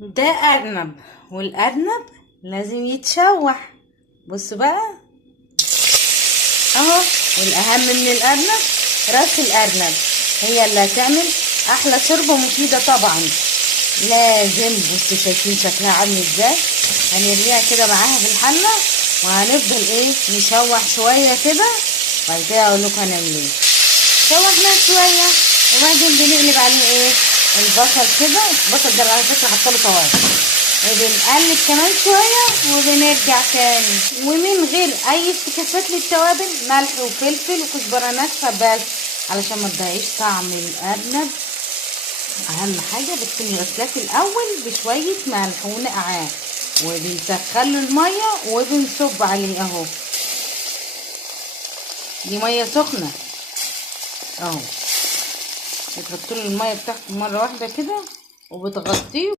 ده ارنب، والارنب لازم يتشوح. بصوا بقى اهو. والاهم من الارنب راس الارنب، هي اللي هتعمل احلى شوربه مفيده طبعا. لازم. بصوا شايفين شكلها عامل ازاي. هنرميها كده معاها في الحله، وهنفضل نشوح شويه كده. بعد كده اقول لكم هنعمل ايه. شوحناه شويه وبعدين بنقلب عليه البصل كده. البصل ده على فكره حاطه توابل، وبنقلب كمان شويه وبنرجع تاني، ومن غير اي افتكاسات للتوابل، ملح وفلفل وكزبره ناشفه بس، علشان ما تضيعيش طعم الارنب. اهم حاجه بتكوني غسلاه في الاول بشويه ملح ونقعاه، وبنسخن له الميه وبنصب عليه اهو. دي ميه سخنه اهو. بتحطوا له الميه بتاعته مره واحده كده وبتغطيه.